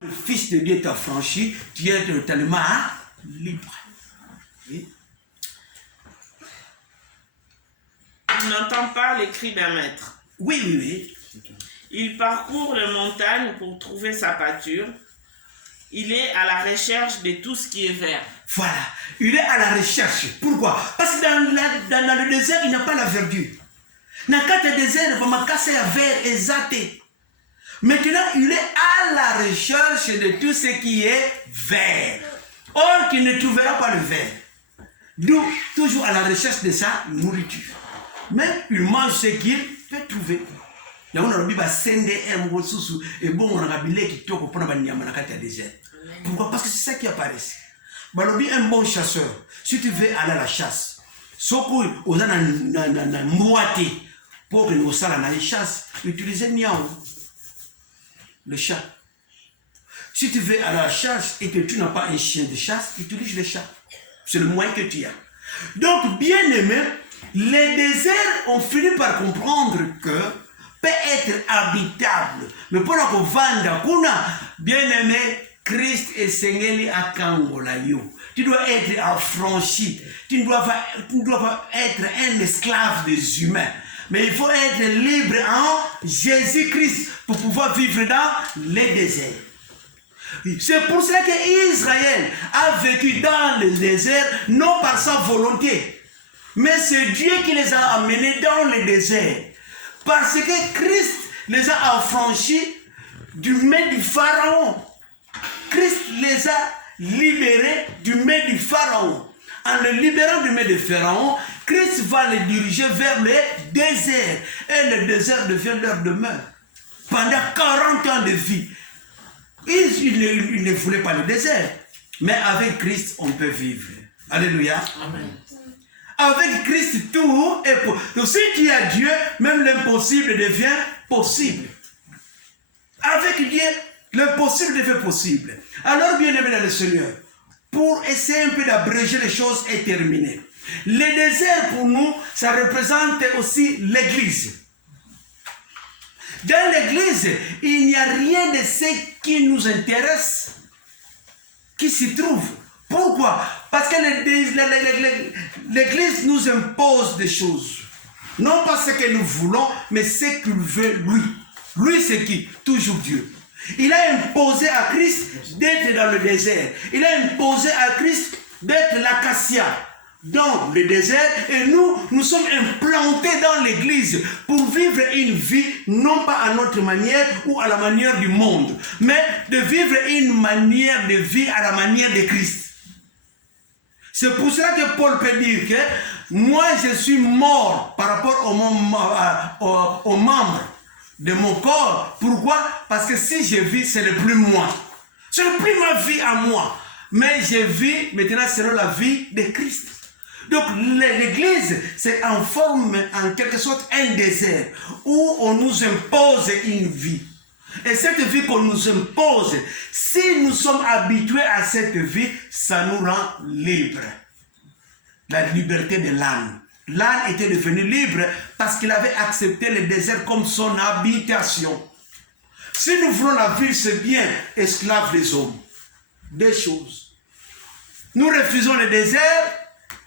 Le Fils de Dieu t'a franchi, tu es totalement libre. Oui. Il n'entend pas les cris d'un maître. Oui, oui, oui. Il parcourt les montagnes pour trouver sa pâture. Il est à la recherche de tout ce qui est vert. Voilà, il est à la recherche. Pourquoi? Parce que dans le désert, il n'y a pas la verdure. Dans le désert, il va casser la vert exaté. Maintenant, il est à la recherche de tout ce qui est vert. Or, qu'il ne trouvera pas le vert. D'où, toujours à la recherche de sa nourriture. Mais il mange ce qu'il peut trouver. Et on a dit et bon, on a dit désert. Pourquoi? Parce que c'est ça qui apparaît. Un bon chasseur, si tu veux aller à la chasse, pour que nous soyons dans les chasses, utilisez le chat. Si tu veux aller à la chasse et que tu n'as pas un chien de chasse, utilise le chat. C'est le moyen que tu as. Donc, bien aimé, les déserts ont fini par comprendre que peut être habitable. Mais pour la vendre, bien aimé, Christ est Seigneur à Kangolayo. Tu dois être affranchi. Tu ne dois pas être un esclave des humains. Mais il faut être libre en Jésus-Christ pour pouvoir vivre dans les déserts. C'est pour cela qu'Israël a vécu dans le désert, non par sa volonté, mais c'est Dieu qui les a amenés dans le désert. Parce que Christ les a affranchis du main du Pharaon. Christ les a libérés du main du Pharaon. En les libérant du main du Pharaon, Christ va les diriger vers le désert. Et le désert devient leur demeure. Pendant 40 ans de vie. Ils ne voulaient pas le désert. Mais avec Christ, on peut vivre. Alléluia. Amen. Avec Christ, tout est possible. Donc si tu as Dieu, même l'impossible devient possible. Avec Dieu, l'impossible devient possible. Alors, bien aimé dans le Seigneur, pour essayer un peu d'abréger les choses et terminer. Le désert, pour nous, ça représente aussi l'Église. Dans l'Église, il n'y a rien de ce qui nous intéresse qui s'y trouve. Pourquoi? Parce que l'Église nous impose des choses. Non pas ce que nous voulons, mais ce qu'il veut lui. Lui, c'est qui? Toujours Dieu. Il a imposé à Christ d'être dans le désert. Il a imposé à Christ d'être l'acacia dans le désert. Et nous sommes implantés dans l'Église pour vivre une vie, non pas à notre manière ou à la manière du monde, mais de vivre une manière de vie à la manière de Christ. C'est pour cela que Paul peut dire que moi je suis mort par rapport aux membres de mon corps. Pourquoi? Parce que si je vis, ce n'est plus moi. Ce n'est plus ma vie à moi. Mais je vis maintenant selon la vie de Christ. Donc l'Église, c'est en forme, en quelque sorte, un désert où on nous impose une vie. Et cette vie qu'on nous impose, si nous sommes habitués à cette vie, ça nous rend libres. La liberté de l'âme. L'âne était devenu libre parce qu'il avait accepté le désert comme son habitation. Si nous voulons la ville, c'est bien esclave des hommes. Deux choses. Nous refusons le désert,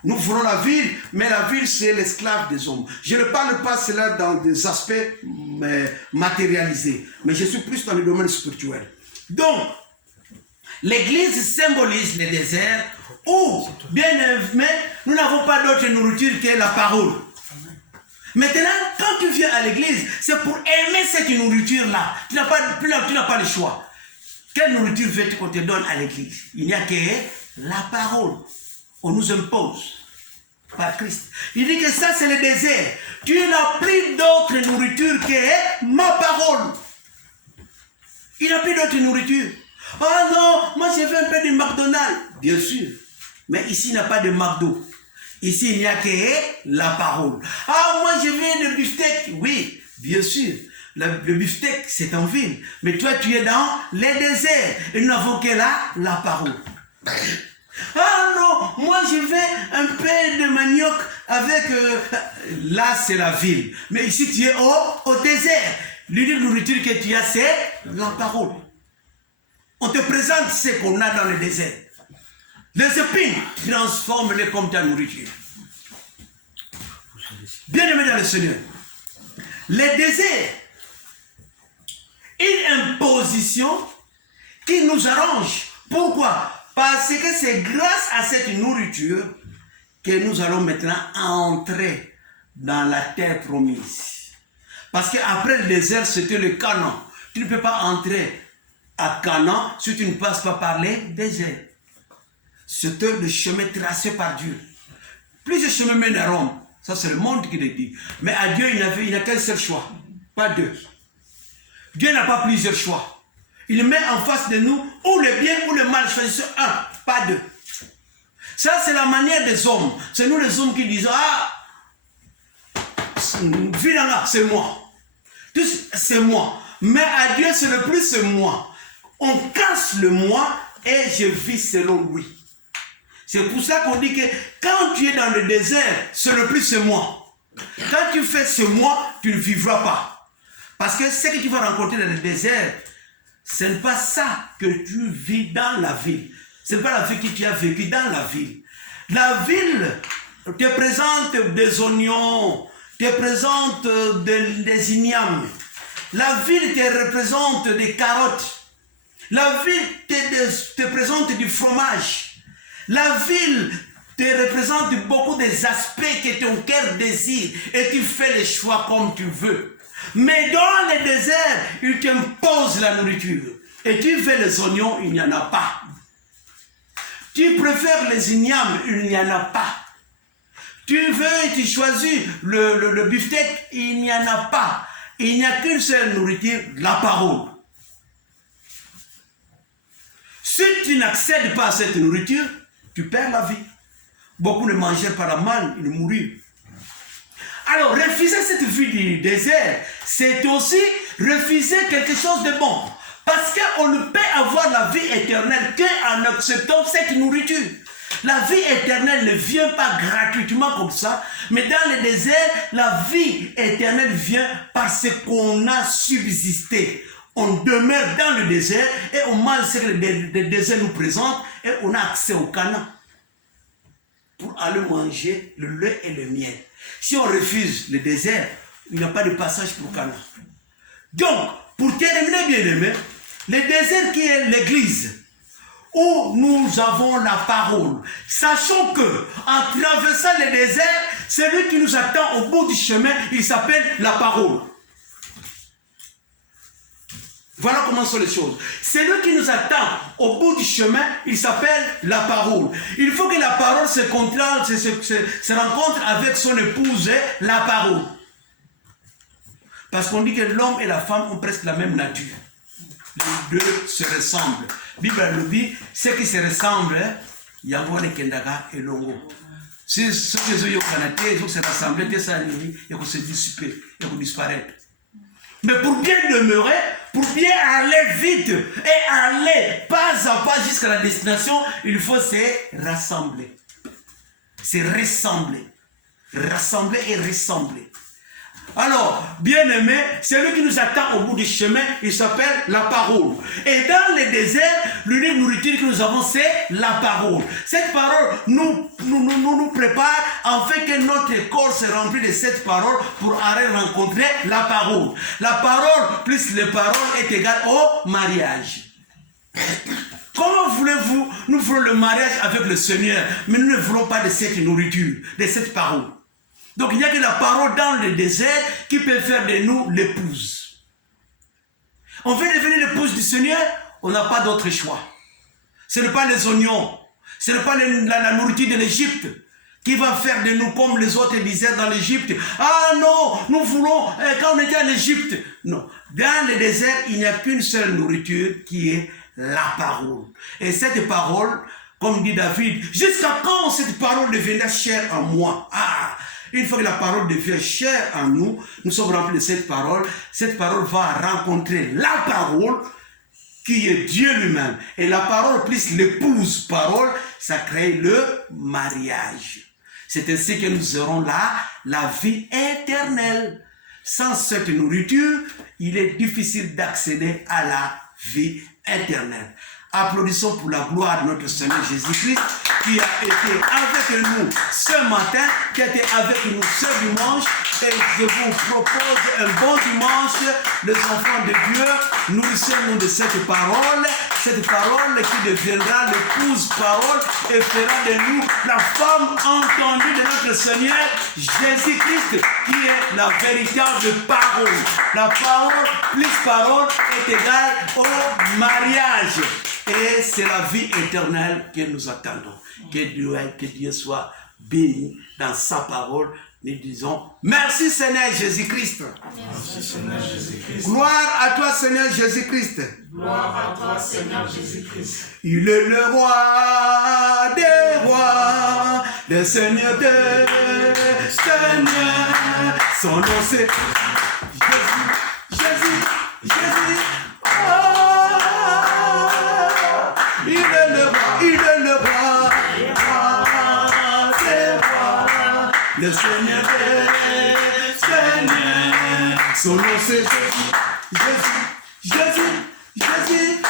nous voulons la ville, mais la ville, c'est l'esclave des hommes. Je ne parle pas cela dans des aspects matérialisés, mais je suis plus dans le domaine spirituel. Donc, l'Église symbolise le désert où, bien aimé, nous n'avons pas d'autre nourriture que la parole. Maintenant, quand tu viens à l'église, c'est pour aimer cette nourriture-là. Tu n'as pas le choix. Quelle nourriture veux-tu qu'on te donne à l'église? Il n'y a que la parole. On nous impose par Christ. Il dit que ça, c'est le désert. Tu n'as plus d'autre nourriture que ma parole. Il n'a plus d'autre nourriture. Oh non, moi je veux un peu de McDonald's. Bien sûr. Mais ici, il n'y a pas de McDo. Ici, il n'y a que la parole. Ah, moi, je veux le beefsteak. Oui, bien sûr. Le beefsteak, c'est en ville. Mais toi, tu es dans les déserts. Et nous n'avons que la parole. Ah non, moi, je veux un peu de manioc avec... là, c'est la ville. Mais ici, tu es au désert. L'unique nourriture que tu as, c'est la parole. On te présente ce qu'on a dans le désert. Les épines, transforme-les comme ta nourriture. Bien-aimés dans le Seigneur, les déserts, une imposition qui nous arrange. Pourquoi? Parce que c'est grâce à cette nourriture que nous allons maintenant entrer dans la terre promise. Parce qu'après le désert, c'était le Canaan. Tu ne peux pas entrer à Canaan si tu ne passes pas par les déserts. C'était le chemin tracé par Dieu. Plusieurs chemins mènent à Rome. Ça, c'est le monde qui le dit. Mais à Dieu, il n'y a qu'un seul choix. Pas deux. Dieu n'a pas plusieurs choix. Il met en face de nous ou le bien ou le mal. Choisissez un, pas deux. Ça, c'est la manière des hommes. C'est nous les hommes qui disent, ah, Vilanga, c'est moi. C'est moi. Mais à Dieu, c'est le plus c'est moi. On casse le moi et je vis selon lui. C'est pour ça qu'on dit que quand tu es dans le désert, c'est le plus c'est moi. Quand tu fais ce moi, tu ne vivras pas. Parce que ce que tu vas rencontrer dans le désert, ce n'est pas ça que tu vis dans la ville. Ce n'est pas la vie que tu as vécue dans la ville. La ville te présente des oignons, te présente des ignames. La ville te représente des carottes. La ville te présente du fromage. La ville te représente beaucoup des aspects que ton cœur désire et tu fais les choix comme tu veux. Mais dans le désert, il t'impose la nourriture. Et tu veux les oignons, il n'y en a pas. Tu préfères les ignames, il n'y en a pas. Tu veux et tu choisis le beefsteak, il n'y en a pas. Il n'y a qu'une seule nourriture, la parole. Si tu n'accèdes pas à cette nourriture, tu perds la vie. Beaucoup ne mangèrent par la manne, ils moururent. Alors, refuser cette vie du désert, c'est aussi refuser quelque chose de bon. Parce qu'on ne peut avoir la vie éternelle qu'en acceptant cette nourriture. La vie éternelle ne vient pas gratuitement comme ça, mais dans le désert, la vie éternelle vient parce qu'on a subsisté. On demeure dans le désert et on mange ce que le désert nous présente et on a accès au Canaan pour aller manger le lait et le miel. Si on refuse le désert, il n'y a pas de passage pour Canaan. Donc, pour terminer, bien aimé, le désert qui est l'église, où nous avons la parole. Sachons que, en traversant le désert, celui qui nous attend au bout du chemin, il s'appelle la parole. Voilà comment sont les choses. Celui qui nous attend au bout du chemin, il s'appelle la parole. Il faut que la parole se rencontre avec son épouse, la parole. Parce qu'on dit que l'homme et la femme ont presque la même nature. Les deux se ressemblent. La Bible le dit, ceux qui se ressemblent, il y a un kendaga et longo. Si ceux qui se rassemblent, ils se dissiper, ils disparaître. Mais pour bien demeurer, pour bien aller vite et aller pas à pas jusqu'à la destination, il faut se rassembler. Se ressembler. Rassembler et ressembler. Alors, bien aimé, celui qui nous attend au bout du chemin, il s'appelle la parole. Et dans le désert, l'unique nourriture que nous avons, c'est la parole. Cette parole nous prépare afin que notre corps se remplisse de cette parole pour aller rencontrer la parole. La parole plus les paroles est égale au mariage. Comment voulez-vous, nous voulons le mariage avec le Seigneur, mais nous ne voulons pas de cette nourriture, de cette parole. Donc il n'y a que la parole dans le désert qui peut faire de nous l'épouse. On veut devenir l'épouse du Seigneur, on n'a pas d'autre choix. Ce n'est pas les oignons, ce n'est pas la nourriture de l'Égypte qui va faire de nous comme les autres disaient dans l'Égypte. Ah non, nous voulons, quand on était en Égypte. Non, dans le désert, il n'y a qu'une seule nourriture qui est la parole. Et cette parole, comme dit David, jusqu'à quand cette parole deviendra chère en moi? Ah, une fois que la parole devient chère en nous, nous sommes remplis de cette parole va rencontrer la parole qui est Dieu lui-même. Et la parole plus l'épouse parole, ça crée le mariage. C'est ainsi que nous aurons là la vie éternelle. Sans cette nourriture, il est difficile d'accéder à la vie éternelle. Applaudissons pour la gloire de notre Seigneur Jésus-Christ qui a été avec nous ce matin, qui a été avec nous ce dimanche. Et je vous propose un bon dimanche, les enfants de Dieu. Nourrissons-nous de cette parole qui deviendra l'épouse parole et fera de nous la femme entendue de notre Seigneur Jésus-Christ, qui est la véritable parole. La parole plus parole est égale au mariage. Et c'est la vie éternelle que nous attendons. Que Dieu soit béni dans sa parole. Nous disons merci Seigneur Jésus-Christ. Merci Seigneur Jésus-Christ. Gloire à toi Seigneur Jésus-Christ. Gloire à toi Seigneur Jésus-Christ. Il est le roi des rois, le Seigneur des seigneurs. Son nom c'est Jésus, Jésus, Jésus. Il est le roi des rois, le Seigneur des seigneurs. Son nom c'est Jésus, Jésus, Jésus, Jésus.